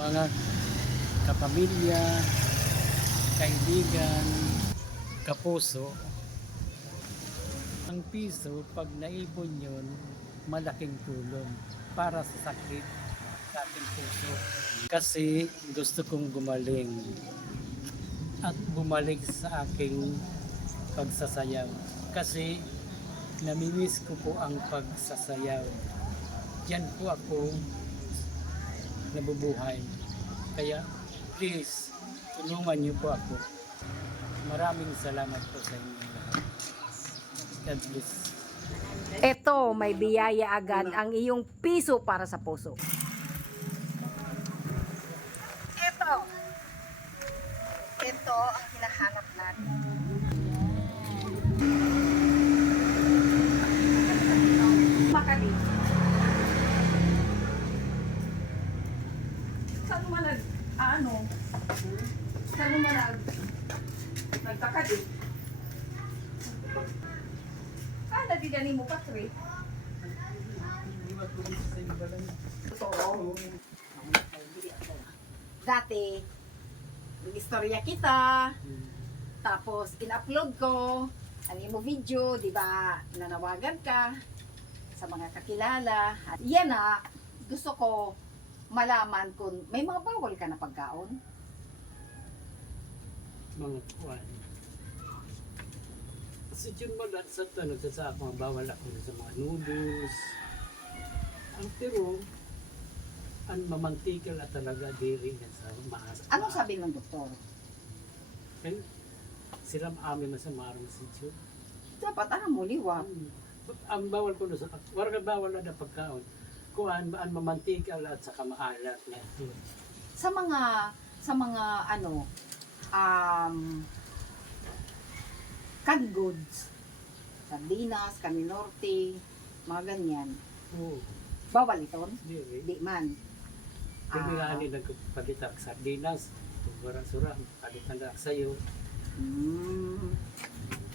mga kapamilya, kaibigan, kapuso. Ang piso, pag naipon yun, malaking tulong para sa sakit sa ating puso. Kasi gusto kong gumaling at bumalik sa aking pagsasayaw. Kasi namimiss ko po ang pagsasayaw. Diyan po ako nabubuhay. Kaya please, tulungan niyo po ako. Maraming salamat po sa inyo lahat. God bless. Ito, may biyaya agad ang iyong piso para sa puso. Ito ang hinahanap natin. Makali. Saan mo nagtakadi? Di gani mo patri. Dati, istorya kita, tapos in-upload ko, ano mo video, di ba, nanawagan ka sa mga kakilala. At yan na, gusto ko malaman kung may mga bawal ka na pagkaon. Mga kuwan. Kasi yun mo lahat sa ito, nagsasabi mga bawal ako sa mga noodles. Ang pero, ang mamantikal at talaga diri na sa maasa. Ano sabi ng doktor? Kaya, sila amin na sa marang sityo. Dapat mo liwat. Ang bawal ko na sa, warga bawal na pagkaon. Kuhan, ang mamantikal at saka maalat na ito. Sa mga ano, canned goods, sardinas, kaninorte, mga ganyan. Oo. Bawal ito? Diri. Di man. Pagbilaan nila pagkitak sardinas, sura-sura, palitan na sa'yo.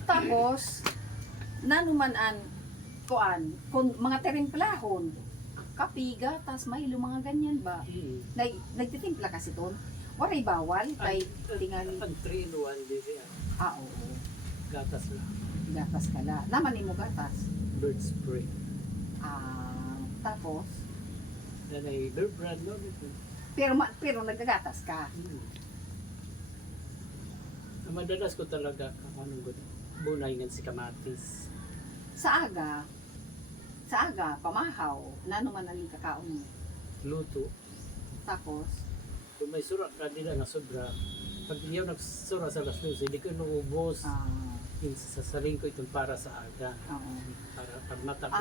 Tapos, nanuman kuan, kung mga terimplahon, kapi, gatas, Milo, mga ganyan ba? Nagtitimpla kasi ton. Waray bawal, kay tingali. Ang 3 in 1 din siya. Oo. Gatas lang. Gatas kala. Naman mo gatas. Bird spray. Tapos, Yan ay bird brand, no? pero nagagatas ka. Ang madalas ko talaga, anong bunay nga si kamatis. Sa aga, pamahaw, nanuman ang kakaon mo. Luto. Tapos, Kung may surak ka nila na sobra, pag iyaw nagsura sa alas 12, hindi ko naubos. Sasaling ko itong para sa aga. Para pag mata ko.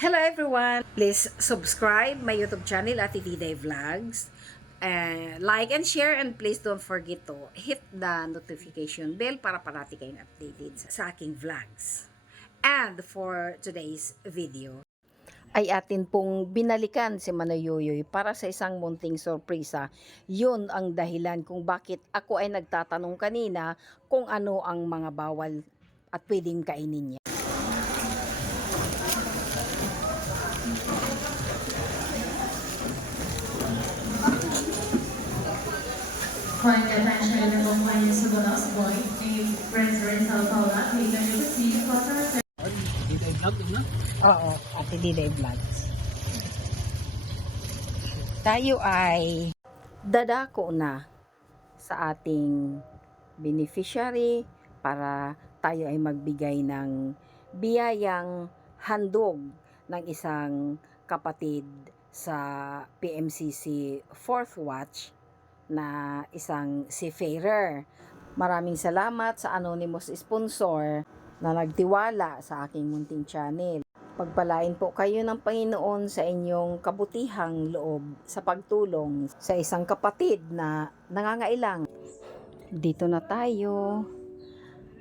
Hello everyone! Please subscribe my YouTube channel, Ate Diday Vlogs. Like and share, and please don't forget to hit the notification bell para parati kayong updated sa aking vlogs. And for today's video, ay atin pong binalikan si Manoyoyoy para sa isang munting sorpresa. Yun ang dahilan kung bakit ako ay nagtatanong kanina kung ano ang mga bawal at pwedeng kainin niya. Calling the attention of the company Subonos Boy, a President Paula, may ganyan si Pastor. Diday vlog, no? Oo, Ate Diday Vlogs. Tayo ay dadako na sa ating beneficiary para tayo ay magbigay ng biyayang handog ng isang kapatid sa PMCC 4th Watch na isang seafarer. Maraming salamat sa anonymous sponsor na nagtiwala sa aking munting channel. Pagpalain po kayo ng Panginoon sa inyong kabutihang loob sa pagtulong sa isang kapatid na nangangailang. Dito na tayo,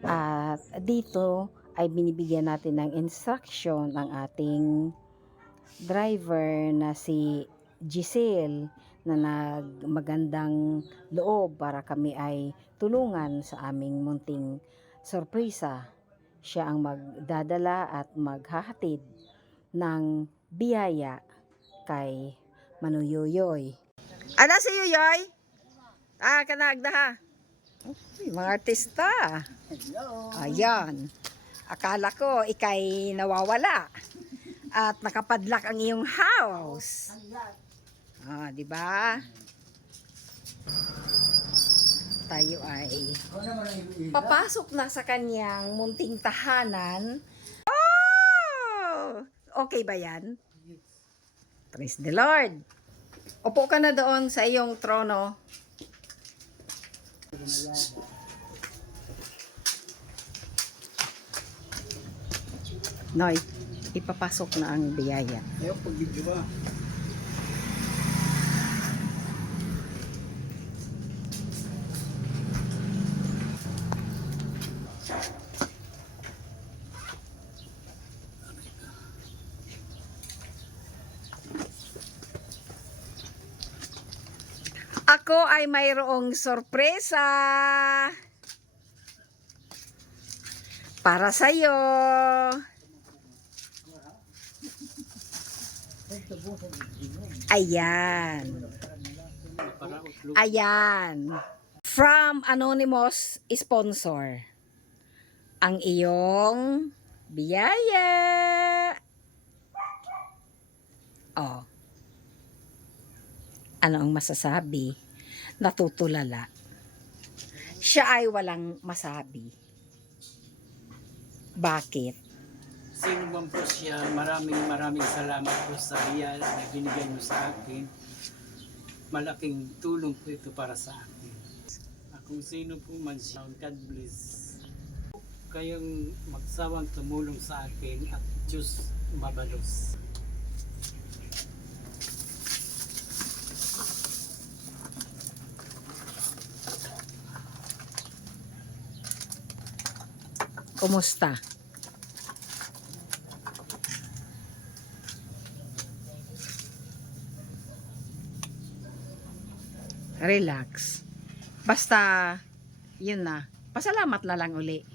at dito ay binibigyan natin ng instruction ang ating driver na si Giselle na nagmagandang loob para kami ay tulungan sa aming munting sorpresa. Siya ang magdadala at maghahatid ng biyaya kay Manoyoyoy. Ano si Yoyoy? Kanagda ha. Uy, mga artista. Ayan. Akala ko ikay nawawala. At nakapadlak ang iyong house. Di ba? Tayo ay papasok na sa kanyang munting tahanan. Oh! Okay ba yan? Praise the Lord. Upo ka na doon sa iyong trono. Noy, ipapasok na ang biyaya. Ayaw pag-video ba? Ako ay mayroong sorpresa para sa'yo. Ayan. Ayan. From anonymous sponsor. Ang iyong biyaya. Oh. Ano ang masasabi? Natutulala. Siya ay walang masabi. Bakit? Sino man po siya, maraming salamat po sa biyaya na binigay mo sa akin. Malaking tulong po ito para sa akin. Kung sino po man siya, God bless. Kayong magsawang tumulong sa akin at Diyos mabalos. Kumusta? Relax. Basta, yun na. Pasalamat na lang uli.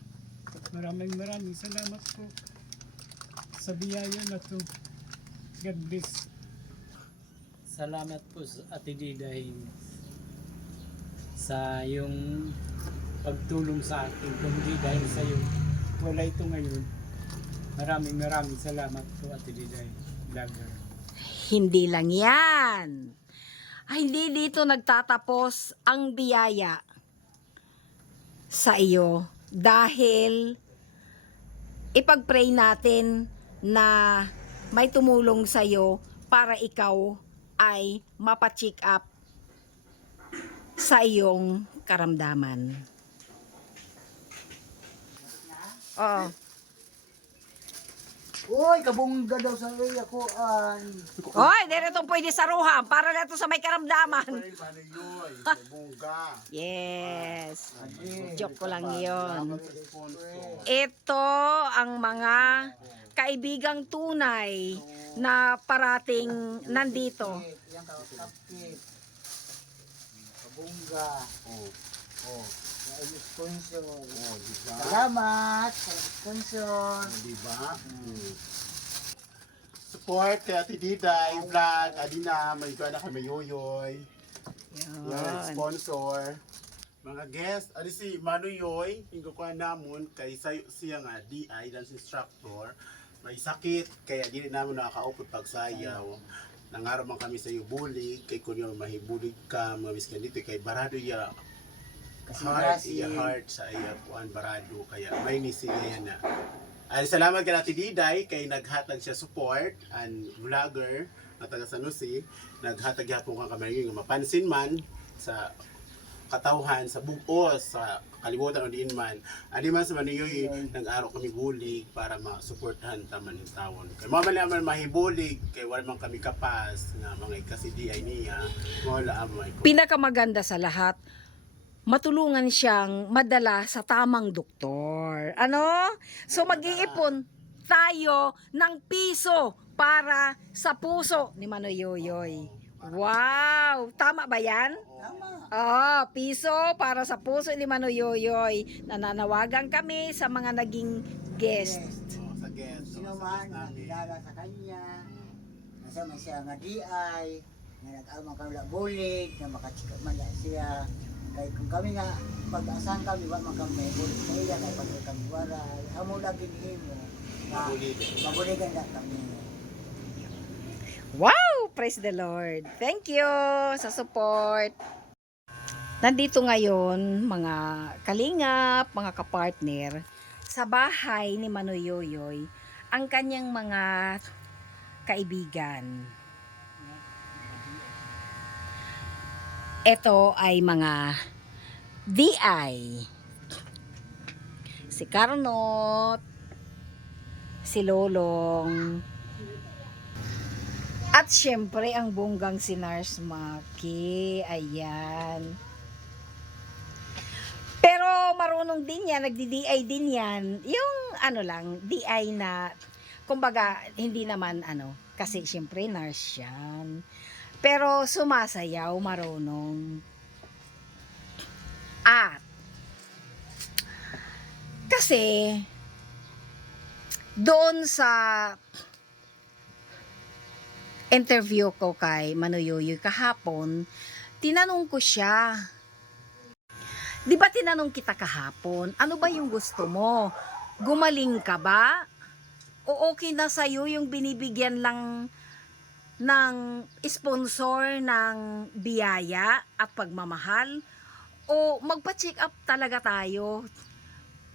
Maraming salamat po sa biyaya na to. God bless. Salamat po sa Ate Diday sa yung pagtulong sa akin. Kung di dahil sa iyo, wala ito ngayon. Maraming salamat po Ate Diday Vlogger. Hindi lang yan. Hindi dito nagtatapos ang biyaya sa iyo dahil ipag-pray natin na may tumulong sa iyo para ikaw ay mapacheck up sa iyong karamdaman. Oo. Uy, kabungga daw sa area ko. Oy, dito pwede saruhan para dito sa may karamdaman. Yoy, kabungga. Yes. Joke ko lang yun. Sponsor. Ito ang mga kaibigang tunay na parating nandito. Yan ka, cupcake. Kabungga. Oh. Sa sponsor. Diba? Salamat sa sponsor. Diba? Support kay Ate Diday, vlog, Adina, may ikaw na kami Yoyoy. Yan, Yan. sponsor. Mga guest, ali si Manuyoy, hingo ko namon kay siya nga DI, dance instructor. May sakit, kaya dili namin nakakaupot pagsayaw. Nangarap man kami sa iyo bulig, kay kunyo mahibulig ka, mga miskan dito, kay barado ya heart sa iya kuan barado, kaya may nisi yan na. Ay, salamat kay Ate Diday, kay naghatag siya support, and vlogger, na taga San Jose, naghatag yapon ka kamay nga mapansin man sa katawhan, sa bugos, sa kalibutan o diin man. Adi man sa Manuyoy, nag-araw kami bulig para masuportahan taman ng tawon. Kay mga man mahibulig, kay wala man kami kapas, nga mga ikasidi ay niya, wala amay ko. Pinakamaganda sa lahat, matulungan siyang madala sa tamang doktor. Ano? So mag-iipon tayo ng piso para sa puso ni Manoyoyoy. Wow! Tama ba yan? Tama. Piso para sa puso ni Manoyoyoy. Nananawagan kami sa mga naging guest. Sa guest. Sino man na kilala sa kanya, nasama siya nga DI, nga nag-amang kami lang bulig, na makachika man lang siya. Kaya kung kami nga, pag-asahan kami, ba man kami bulig sa iya, kaya pag kami waray, amo lagi ni mo. Mabuligan na kami. Wow! Praise the Lord. Thank you sa support. Nandito ngayon, mga kalingap, mga kapartner, sa bahay ni Manoy Yoyoy, ang kanyang mga kaibigan. Ito ay mga DI. Si Carnot, si Lolong, at syempre ang bonggang si Nars Maki. Ayan. Pero marunong din yan, nagdi-DI din yan. Yung ano lang, DI na, kumbaga, hindi naman ano, kasi syempre nurse yan. Pero sumasayaw, marunong. At, kasi, doon sa interview ko kay Manoyoyoy kahapon, tinanong ko siya, di ba tinanong kita kahapon, ano ba yung gusto mo? Gumaling ka ba? O okay na sa'yo yung binibigyan lang ng sponsor ng biyaya at pagmamahal? O magpa-check up talaga tayo?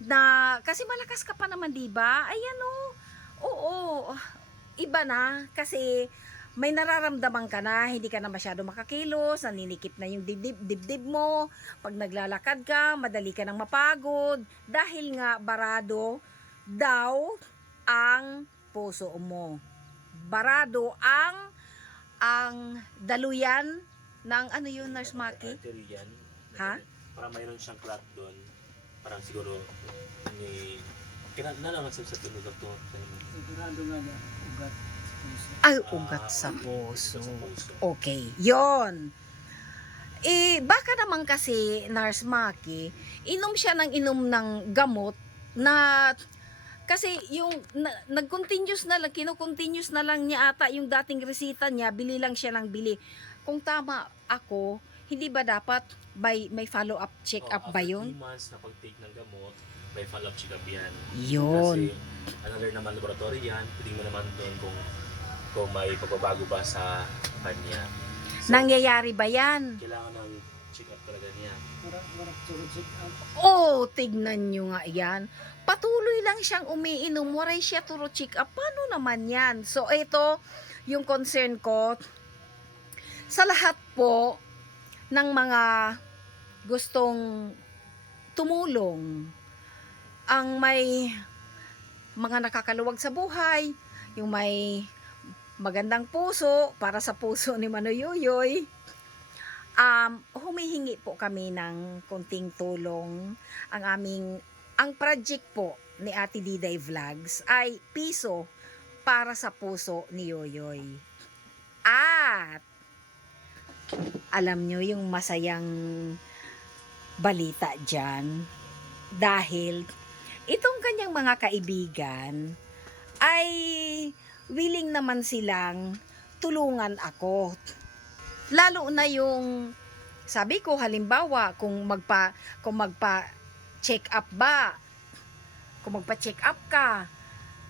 Na, kasi malakas ka pa naman, di ba? Ayan o. Oo. Iba na. Kasi may nararamdaman ka na, hindi ka na masyado makakilos, naninikip na yung dibdib mo, pag naglalakad ka, madali ka nang mapagod, dahil nga barado daw ang puso mo. Barado ang daluyan ng ano yun, Nurse Maki? Arterial. Ha? Para mayroon siyang clot doon. Parang siguro may kinanaman sa tunog to. Sigurado nga na ugat sa puso. Ay, ugat sa puso. Sa puso. Okay, yon. Eh, baka naman kasi, Nurse Maki, inom siya ng inom ng gamot na, kasi yung nag-continuous na lang, kino-continuous na lang niya ata yung dating resita niya, bili lang siya ng bili. Kung tama ako, hindi ba dapat may follow-up check-up ba yun? After 3 months na pag-take ng gamot, may follow-up check-up yan. Yun. Kasi another naman laboratory yan, pwede mo naman doon kung may pagbabago ba sa kanya. So, Nangyayari ba yan? kailangan ng check-up talaga niya. Marap check up. Oh, tignan nyo nga yan. Patuloy lang siyang umiinom, waray siya turo check up. Paano naman yan? So, ito yung concern ko sa lahat po ng mga gustong tumulong, ang may mga nakakaluwag sa buhay, yung may magandang puso para sa puso ni Manoyoyoy, humihingi po kami ng konting tulong. Ang project po ni Ate Diday Vlogs ay piso para sa puso ni Yoyoy. At alam nyo yung masayang balita dyan, dahil itong kanyang mga kaibigan ay willing naman silang tulungan ako. Lalo na yung sabi ko, halimbawa kung magpa-check up ba, kung magpa-check up ka,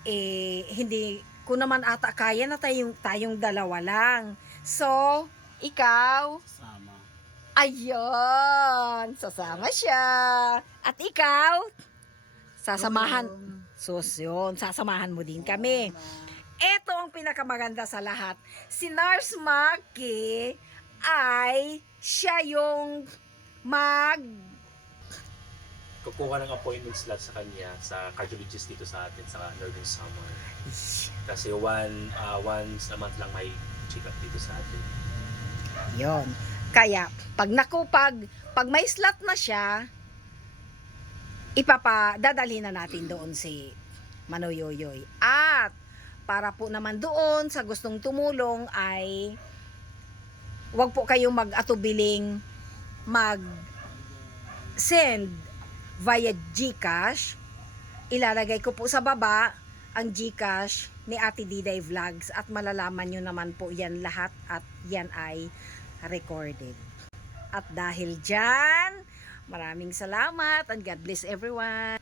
hindi ko naman ata kaya na tayong dalawa lang. So, ikaw, Sama. ayun, sasama siya. At ikaw, sasamahan. Sus, yun, sasamahan mo din kami. Ito ang pinakamaganda sa lahat. Si Nurse Maki ay siya yung Kukuha ng appointment slot sa kanya sa cardiologist dito sa atin sa Northern Samar. Kasi once a month lang may check-up dito sa atin. Yon. Kaya, pag may slot na siya, dadalhin na natin doon si Manoyoyoy. At, para po naman doon sa gustong tumulong ay wag po kayong mag-atubiling mag-send via GCash. Ilalagay ko po sa baba ang GCash ni Ate Diday Vlogs at malalaman nyo naman po yan lahat at yan ay recorded. At dahil dyan, maraming salamat and God bless everyone.